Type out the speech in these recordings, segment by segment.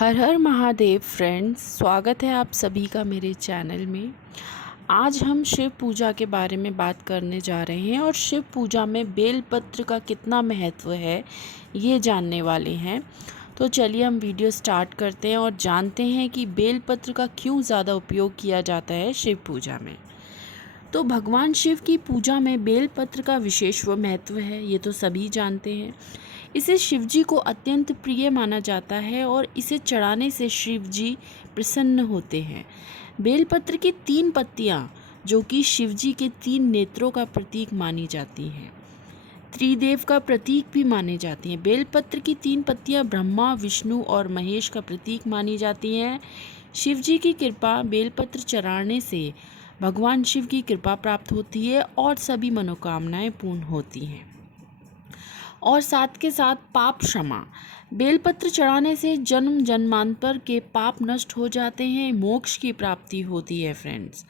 हर हर Mahadev friends, स्वागत है आप सभी का मेरे चैनल में। आज हम शिव पूजा के बारे में बात करने जा रहे हैं और शिव पूजा में बेलपत्र का कितना महत्व है ये जानने वाले हैं। तो चलिए हम वीडियो स्टार्ट करते हैं और जानते हैं कि बेलपत्र का क्यों ज़्यादा उपयोग किया जाता है शिव पूजा में। तो भगवान शिव की पूजा में बेलपत्र का विशेष महत्व है, ये तो सभी जानते हैं। इसे शिव जी को अत्यंत प्रिय माना जाता है और इसे चढ़ाने से शिव जी प्रसन्न होते हैं। बेलपत्र की 3 पत्तियां, जो कि शिव जी के 3 नेत्रों का प्रतीक मानी जाती हैं, त्रिदेव का प्रतीक भी माने जाती हैं। बेलपत्र की 3 पत्तियां ब्रह्मा, विष्णु और महेश का प्रतीक मानी जाती हैं। शिव जी की कृपा, बेलपत्र चढ़ाने से भगवान शिव की कृपा प्राप्त होती है और सभी मनोकामनाएं पूर्ण होती हैं। और साथ के साथ पाप क्षमा, बेलपत्र चढ़ाने से जन्म जन्मांतर के पाप नष्ट हो जाते हैं, मोक्ष की प्राप्ति होती है फ्रेंड्स।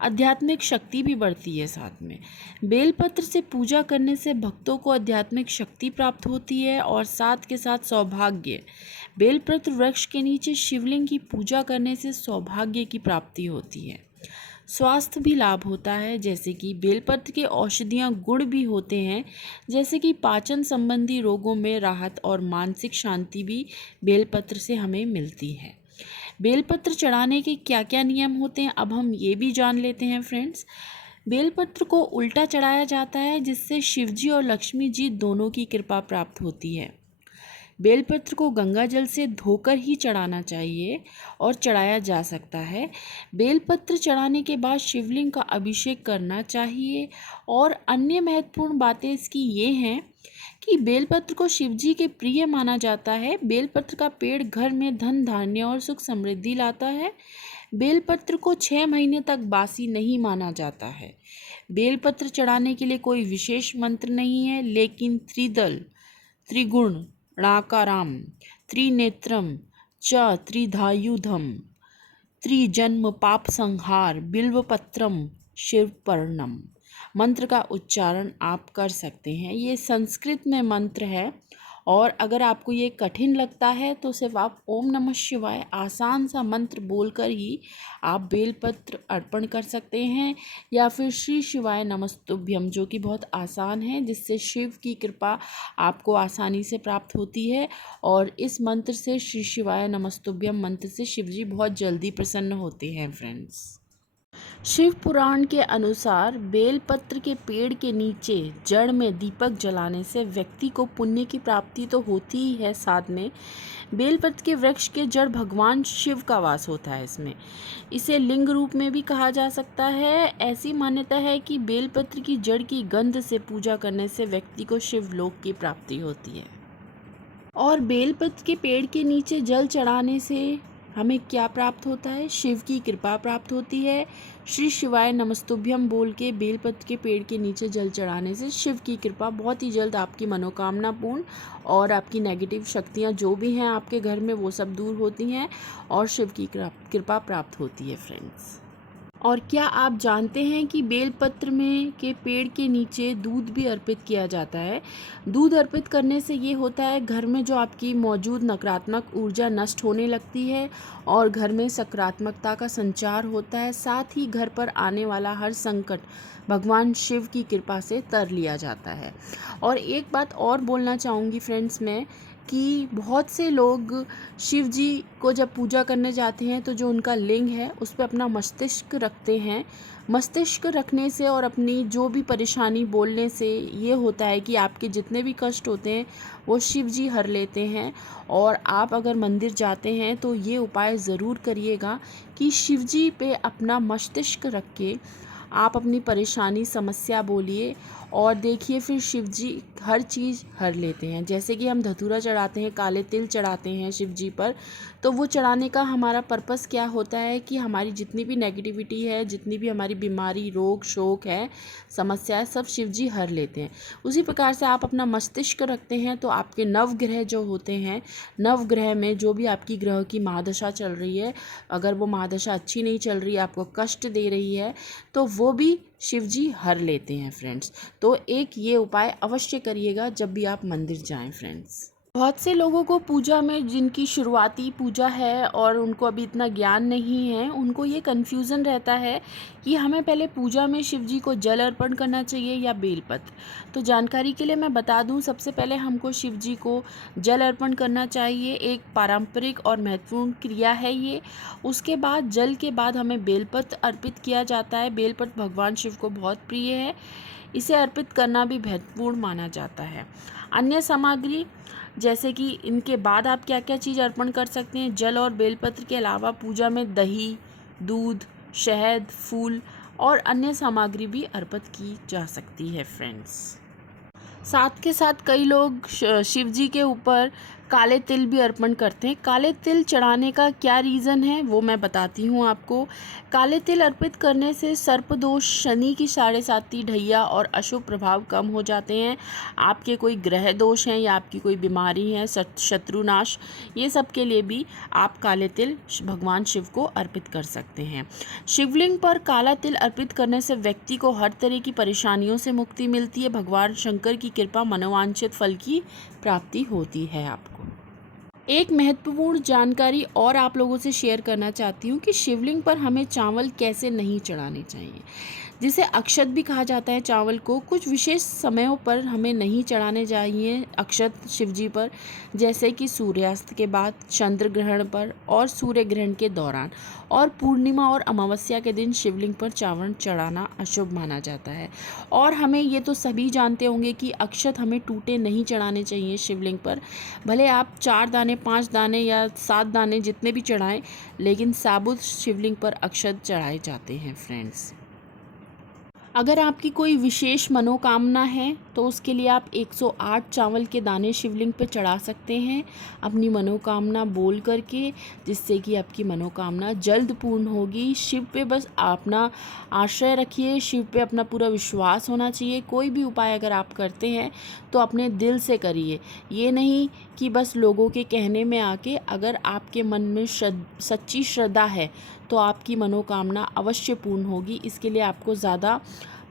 आध्यात्मिक शक्ति भी बढ़ती है साथ में। बेलपत्र से पूजा करने से भक्तों को आध्यात्मिक शक्ति प्राप्त होती है और साथ के साथ सौभाग्य। बेलपत्र वृक्ष के नीचे शिवलिंग की पूजा करने से सौभाग्य की प्राप्ति होती है। स्वास्थ्य भी लाभ होता है, जैसे कि बेलपत्र के औषधीय गुण भी होते हैं, जैसे कि पाचन संबंधी रोगों में राहत और मानसिक शांति भी बेलपत्र से हमें मिलती है। बेलपत्र चढ़ाने के क्या क्या नियम होते हैं, अब हम ये भी जान लेते हैं फ्रेंड्स। बेलपत्र को उल्टा चढ़ाया जाता है, जिससे शिव जी और लक्ष्मी जी दोनों की कृपा प्राप्त होती है। बेलपत्र को गंगा जल से धोकर ही चढ़ाना चाहिए और चढ़ाया जा सकता है। बेलपत्र चढ़ाने के बाद शिवलिंग का अभिषेक करना चाहिए। और अन्य महत्वपूर्ण बातें इसकी ये हैं कि बेलपत्र को शिवजी के प्रिय माना जाता है। बेलपत्र का पेड़ घर में धन धान्य और सुख समृद्धि लाता है। बेलपत्र को 6 महीने तक बासी नहीं माना जाता है। बेलपत्र चढ़ाने के लिए कोई विशेष मंत्र नहीं है, लेकिन त्रिदल, त्रिगुण णाकाराम, त्रिनेत्रम च त्रिधायुधम, त्रिजन्म पाप संहार बिल्वपत्रम शिवपर्णम मंत्र का उच्चारण आप कर सकते हैं। ये संस्कृत में मंत्र है और अगर आपको ये कठिन लगता है तो सिर्फ आप ओम नमः शिवाय आसान सा मंत्र बोलकर ही आप बेलपत्र अर्पण कर सकते हैं, या फिर श्री शिवाय नमस्तुभ्यम, जो कि बहुत आसान है, जिससे शिव की कृपा आपको आसानी से प्राप्त होती है। और इस मंत्र से, श्री शिवाय नमस्तुभ्यम मंत्र से, शिव जी बहुत जल्दी प्रसन्न होते हैं फ्रेंड्स। शिव पुराण के अनुसार बेलपत्र के पेड़ के नीचे जड़ में दीपक जलाने से व्यक्ति को पुण्य की प्राप्ति तो होती ही है, साथ में बेलपत्र के वृक्ष के जड़ भगवान शिव का वास होता है इसमें। इसे लिंग रूप में भी कहा जा सकता है। ऐसी मान्यता है कि बेलपत्र की जड़ की गंध से पूजा करने से व्यक्ति को शिवलोक की प्राप्ति होती है। और बेलपत्र के पेड़ के नीचे जल चढ़ाने से हमें क्या प्राप्त होता है? शिव की कृपा प्राप्त होती है। श्री शिवाय नमस्तुभ्यम बोल के बेलपत्र के पेड़ के नीचे जल चढ़ाने से शिव की कृपा बहुत ही जल्द आपकी मनोकामना पूर्ण और आपकी नेगेटिव शक्तियाँ जो भी हैं आपके घर में वो सब दूर होती हैं और शिव की कृपा प्राप्त होती है फ्रेंड्स। और क्या आप जानते हैं कि बेलपत्र में के पेड़ के नीचे दूध भी अर्पित किया जाता है? दूध अर्पित करने से ये होता है, घर में जो आपकी मौजूद नकारात्मक ऊर्जा नष्ट होने लगती है और घर में सकारात्मकता का संचार होता है। साथ ही घर पर आने वाला हर संकट भगवान शिव की कृपा से तर लिया जाता है। और एक बात और बोलना चाहूँगी फ्रेंड्स मैं, कि बहुत से लोग शिव जी को जब पूजा करने जाते हैं तो जो उनका लिंग है उस पर अपना मस्तिष्क रखते हैं। मस्तिष्क रखने से और अपनी जो भी परेशानी बोलने से ये होता है कि आपके जितने भी कष्ट होते हैं वो शिव जी हर लेते हैं। और आप अगर मंदिर जाते हैं तो ये उपाय ज़रूर करिएगा कि शिव जी पे अपना मस्तिष्क रख के आप अपनी परेशानी समस्या बोलिए और देखिए, फिर शिव जी हर चीज़ हर लेते हैं। जैसे कि हम धतूरा चढ़ाते हैं, काले तिल चढ़ाते हैं शिव जी पर, तो वो चढ़ाने का हमारा पर्पस क्या होता है कि हमारी जितनी भी नेगेटिविटी है, जितनी भी हमारी बीमारी, रोग, शोक है, समस्या है, सब शिव जी हर लेते हैं। उसी प्रकार से आप अपना मस्तिष्क रखते हैं तो आपके नवग्रह जो होते हैं, नवग्रह में जो भी आपकी ग्रह की महादशा चल रही है, अगर वो महादशा अच्छी नहीं चल रही है, आपको कष्ट दे रही है, तो वो भी शिव जी हर लेते हैं फ्रेंड्स। तो एक ये उपाय अवश्य करिएगा जब भी आप मंदिर जाएं फ्रेंड्स। बहुत से लोगों को पूजा में, जिनकी शुरुआती पूजा है और उनको अभी इतना ज्ञान नहीं है, उनको ये कन्फ्यूज़न रहता है कि हमें पहले पूजा में शिव जी को जल अर्पण करना चाहिए या बेलपत्र। तो जानकारी के लिए मैं बता दूं, सबसे पहले हमको शिव जी को जल अर्पण करना चाहिए। एक पारंपरिक और महत्वपूर्ण क्रिया है ये। उसके बाद जल के बाद हमें बेलपत्र अर्पित किया जाता है। बेलपत्र भगवान शिव को बहुत प्रिय है, इसे अर्पित करना भी महत्वपूर्ण माना जाता है। अन्य सामग्री, जैसे कि इनके बाद आप क्या क्या चीज़ अर्पण कर सकते हैं, जल और बेलपत्र के अलावा पूजा में दही, दूध, शहद, फूल और अन्य सामग्री भी अर्पित की जा सकती है फ्रेंड्स। साथ के साथ कई लोग शिव जी के ऊपर काले तिल भी अर्पण करते हैं। काले तिल चढ़ाने का क्या रीज़न है वो मैं बताती हूँ आपको। काले तिल अर्पित करने से सर्पदोष, शनि की 7.5 ढैया और अशुभ प्रभाव कम हो जाते हैं। आपके कोई ग्रह दोष हैं या आपकी कोई बीमारी है, शत्रुनाश, ये सब के लिए भी आप काले तिल भगवान शिव को अर्पित कर सकते हैं। शिवलिंग पर काला तिल अर्पित करने से व्यक्ति को हर तरह की परेशानियों से मुक्ति मिलती है। भगवान शंकर की कृपा, मनोवांछित फल की प्राप्ति होती है आपको। एक महत्वपूर्ण जानकारी और आप लोगों से शेयर करना चाहती हूँ कि शिवलिंग पर हमें चावल कैसे नहीं चढ़ाने चाहिए, जिसे अक्षत भी कहा जाता है। चावल को कुछ विशेष समयों पर हमें नहीं चढ़ाने चाहिए अक्षत शिवजी पर, जैसे कि सूर्यास्त के बाद, चंद्र ग्रहण पर और सूर्य ग्रहण के दौरान, और पूर्णिमा और अमावस्या के दिन शिवलिंग पर चावल चढ़ाना अशुभ माना जाता है। और हमें ये तो सभी जानते होंगे कि अक्षत हमें टूटे नहीं चढ़ाने चाहिए शिवलिंग पर। भले आप 4 दाने, 5 दाने या 7 दाने जितने भी चढ़ाएं, लेकिन साबुत शिवलिंग पर अक्षत चढ़ाए जाते हैं फ्रेंड्स। अगर आपकी कोई विशेष मनोकामना है तो उसके लिए आप 108 चावल के दाने शिवलिंग पे चढ़ा सकते हैं अपनी मनोकामना बोल करके, जिससे कि आपकी मनोकामना जल्द पूर्ण होगी। शिव पे बस अपना आश्रय रखिए, शिव पे अपना पूरा विश्वास होना चाहिए। कोई भी उपाय अगर आप करते हैं तो अपने दिल से करिए, ये नहीं कि बस लोगों के कहने में आके। अगर आपके मन में सच्ची श्रद्धा है तो आपकी मनोकामना अवश्य पूर्ण होगी। इसके लिए आपको ज़्यादा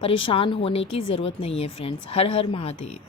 परेशान होने की ज़रूरत नहीं है फ्रेंड्स। हर हर महादेव।